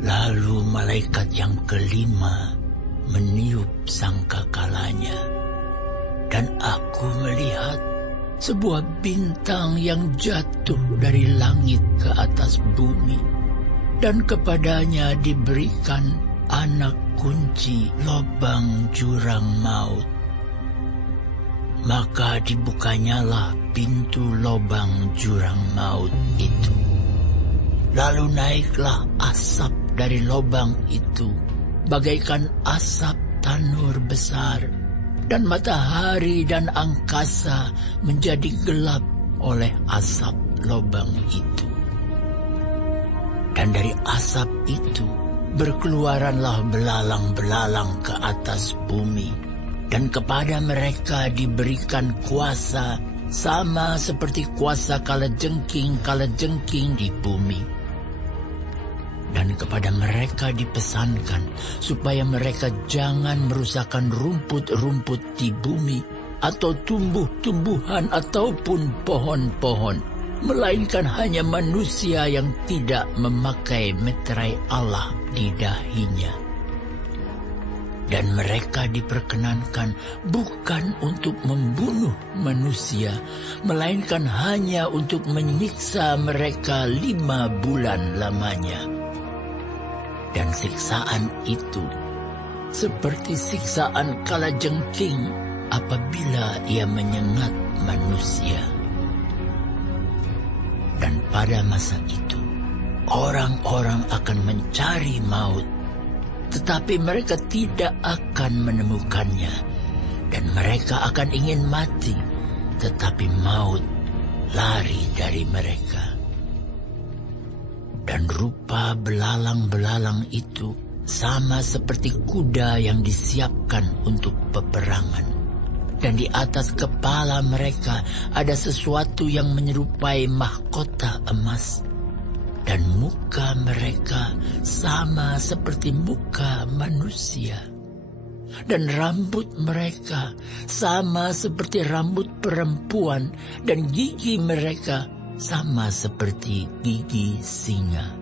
Lalu malaikat yang kelima meniup sangkakalanya, dan aku melihat sebuah bintang yang jatuh dari langit ke atas bumi, dan kepadanya diberikan anak kunci lobang jurang maut. Maka dibukanyalah pintu lobang jurang maut itu. Lalu naiklah asap dari lobang itu, bagaikan asap tanur besar, dan matahari dan angkasa menjadi gelap oleh asap lobang itu. Dan dari asap itu berkeluaranlah belalang-belalang ke atas bumi, dan kepada mereka diberikan kuasa sama seperti kuasa kalajengking di bumi. Dan kepada mereka dipesankan supaya mereka jangan merusakkan rumput-rumput di bumi, atau tumbuh-tumbuhan ataupun pohon-pohon, melainkan hanya manusia yang tidak memakai meterai Allah di dahinya. Dan mereka diperkenankan bukan untuk membunuh manusia, melainkan hanya untuk menyiksa mereka 5 bulan lamanya. Dan siksaan itu seperti siksaan kalajengking apabila ia menyengat manusia. Dan pada masa itu, orang-orang akan mencari maut, tetapi mereka tidak akan menemukannya. Dan mereka akan ingin mati, tetapi maut lari dari mereka. Dan rupa belalang-belalang itu sama seperti kuda yang disiapkan untuk peperangan. Dan di atas kepala mereka ada sesuatu yang menyerupai mahkota emas. Dan muka mereka sama seperti muka manusia. Dan rambut mereka sama seperti rambut perempuan, dan gigi mereka sama seperti gigi singa.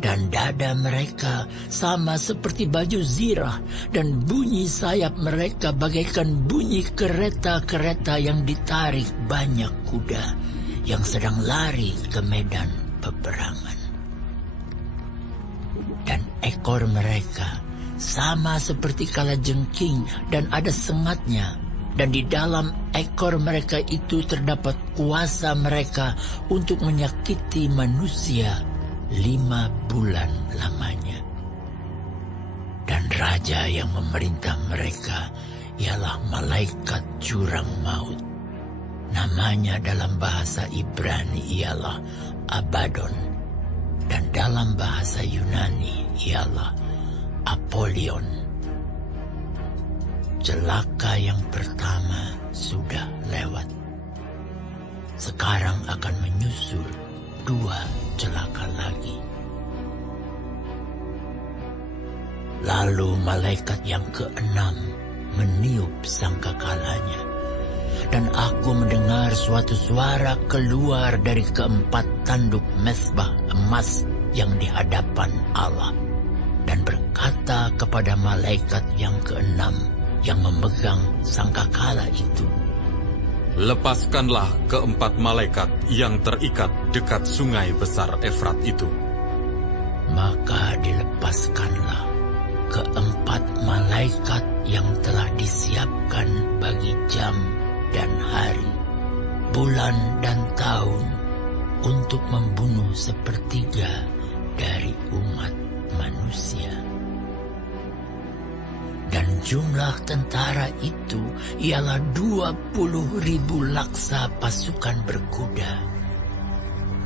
Dan dada mereka sama seperti baju zirah, dan bunyi sayap mereka bagaikan bunyi kereta-kereta yang ditarik banyak kuda yang sedang lari ke medan peperangan. Dan ekor mereka sama seperti kalajengking dan ada sengatnya. Dan di dalam ekor mereka itu terdapat kuasa mereka untuk menyakiti manusia 5 bulan lamanya. Dan raja yang memerintah mereka ialah malaikat jurang maut. Namanya dalam bahasa Ibrani ialah Abaddon, dan dalam bahasa Yunani ialah Apollyon. Celaka yang pertama sudah lewat. Sekarang akan menyusul 2 celaka lagi. Lalu malaikat yang ke-6 meniup sangkakalanya, dan aku mendengar suatu suara keluar dari ke-4 tanduk mezbah emas yang di hadapan Allah, dan berkata kepada malaikat yang ke-6 yang memegang sangkakala itu, "Lepaskanlah ke-4 malaikat yang terikat dekat sungai besar Efrat itu." Maka dilepaskanlah ke-4 malaikat yang telah disiapkan bagi jam dan hari, bulan dan tahun, untuk membunuh 1/3 dari umat manusia. Dan jumlah tentara itu ialah 20.000 laksa pasukan berkuda.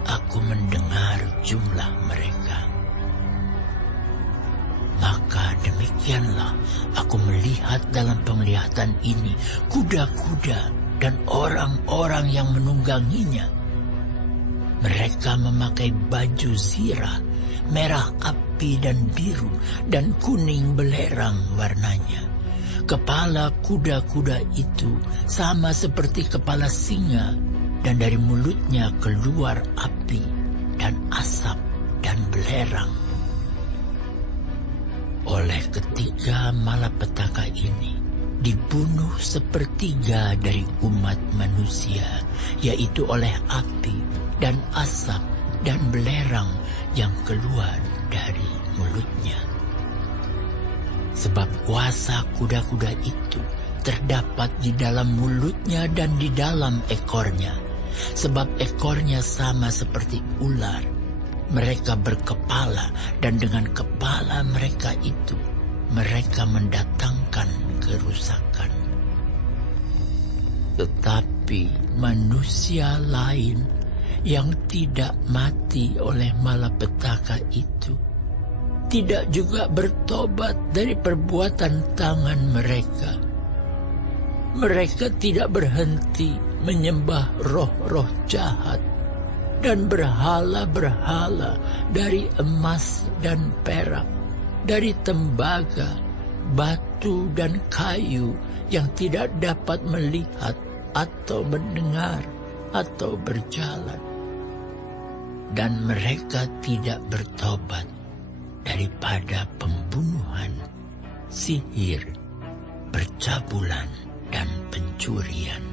Aku mendengar jumlah mereka. Maka demikianlah aku melihat dalam penglihatan ini kuda-kuda dan orang-orang yang menungganginya. Mereka memakai baju zirah, merah api dan biru, dan kuning belerang warnanya. Kepala kuda-kuda itu sama seperti kepala singa, dan dari mulutnya keluar api dan asap dan belerang. Oleh ketiga malapetaka ini dibunuh sepertiga dari umat manusia, yaitu oleh api dan asap dan belerang yang keluar dari mulutnya. Sebab kuasa kuda-kuda itu terdapat di dalam mulutnya dan di dalam ekornya. Sebab ekornya sama seperti ular. Mereka berkepala, dan dengan kepala mereka itu mereka mendatangkan kerusakan. Tetapi manusia lain yang tidak mati oleh malapetaka itu tidak juga bertobat dari perbuatan tangan mereka. Mereka tidak berhenti menyembah roh-roh jahat dan berhala-berhala dari emas dan perak, dari tembaga, batu dan kayu yang tidak dapat melihat atau mendengar atau berjalan. Dan mereka tidak bertobat daripada pembunuhan, sihir, percabulan, dan pencurian.